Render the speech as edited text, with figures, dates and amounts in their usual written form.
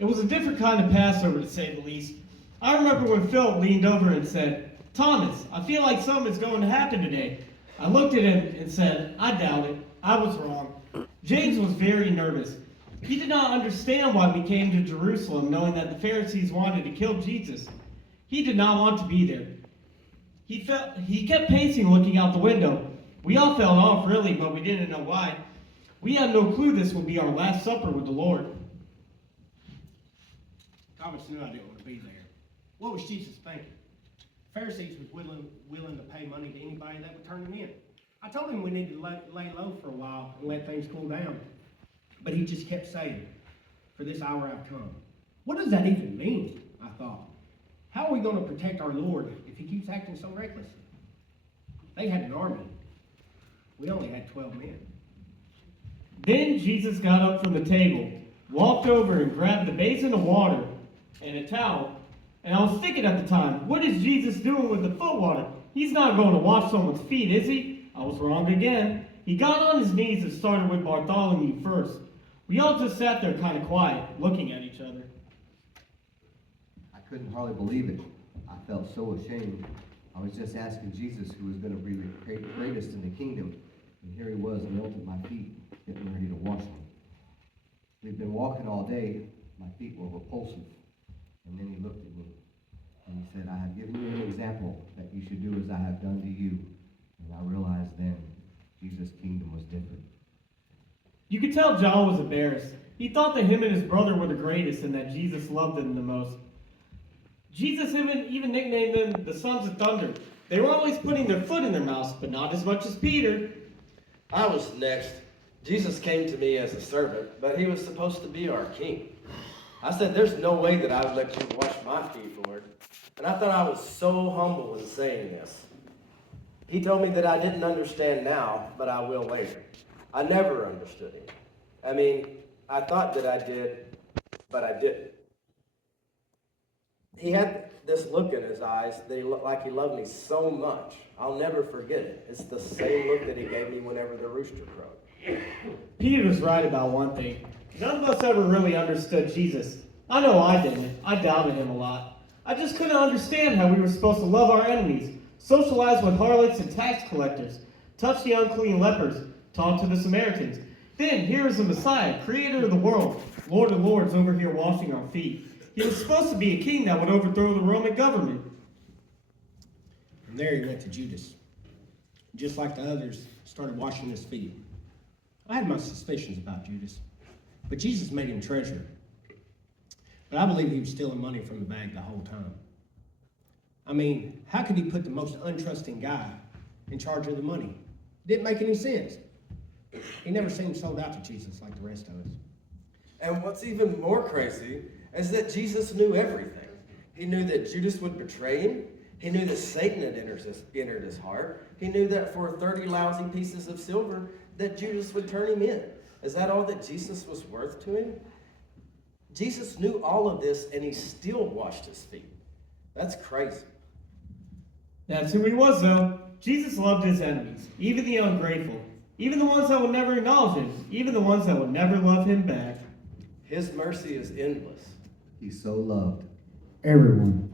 It was a different kind of Passover, to say the least. I remember when Philip leaned over and said, "Thomas, I feel like something's going to happen today." I looked at him and said, "I doubt it. I was wrong." James was very nervous. He did not understand why we came to Jerusalem knowing that the Pharisees wanted to kill Jesus. He did not want to be there. He kept pacing, looking out the window. We all felt off, really, but we didn't know why. We had no clue this would be our last supper with the Lord. Thomas knew I didn't want to be there. What was Jesus thinking? Pharisees was willing to pay money to anybody that would turn them in. I told him we needed to lay low for a while and let things cool down. But he just kept saying, "For this hour I've come." What does that even mean? I thought. How are we going to protect our Lord if he keeps acting so recklessly? They had an army. We only had 12 men. Then Jesus got up from the table, walked over and grabbed the basin of water and a towel. And I was thinking at the time, what is Jesus doing with the foot water? He's not going to wash someone's feet, is he? I was wrong again. He got on his knees and started with Bartholomew first. We all just sat there kind of quiet, looking at each other. I couldn't hardly believe it. I felt so ashamed. I was just asking Jesus who was going to be the greatest in the kingdom, and here he was, knelt at my feet, getting ready to wash me. We'd been walking all day. My feet were repulsive. And then he looked at me, and he said, "I have given you an example that you should do as I have done to you." And I realized then Jesus' kingdom was different. You could tell John was embarrassed. He thought that him and his brother were the greatest and that Jesus loved them the most. Jesus even nicknamed them the sons of thunder. They were always putting their foot in their mouths, but not as much as Peter. I was next. Jesus came to me as a servant, but he was supposed to be our king. I said, "There's no way that I would let you wash my feet, Lord." And I thought I was so humble in saying this. He told me that I didn't understand now, but I will later. I never understood him. I mean, I thought that I did, but I didn't. He had this look in his eyes that he looked like he loved me so much. I'll never forget it. It's the same look that he gave me whenever the rooster crowed. Peter was right about one thing. None of us ever really understood Jesus. I know I didn't. I doubted him a lot. I just couldn't understand how we were supposed to love our enemies, socialize with harlots and tax collectors, touch the unclean lepers, talk to the Samaritans. Then here is the Messiah, creator of the world, Lord of lords, over here washing our feet. He was supposed to be a king that would overthrow the Roman government. From there he went to Judas. Just like the others, started washing his feet. I had my suspicions about Judas, but Jesus made him treasurer. But I believe he was stealing money from the bag the whole time. I mean, how could he put the most untrusting guy in charge of the money? Didn't make any sense. He never seemed sold out to Jesus like the rest of us. And what's even more crazy is that Jesus knew everything. He knew that Judas would betray him. He knew that Satan had entered his heart. He knew that for 30 lousy pieces of silver that Judas would turn him in. Is that all that Jesus was worth to him? Jesus knew all of this, and he still washed his feet. That's crazy. That's who he was, though. Jesus loved his enemies, even the ungrateful, even the ones that would never acknowledge him, even the ones that would never love him back. His mercy is endless. He so loved everyone.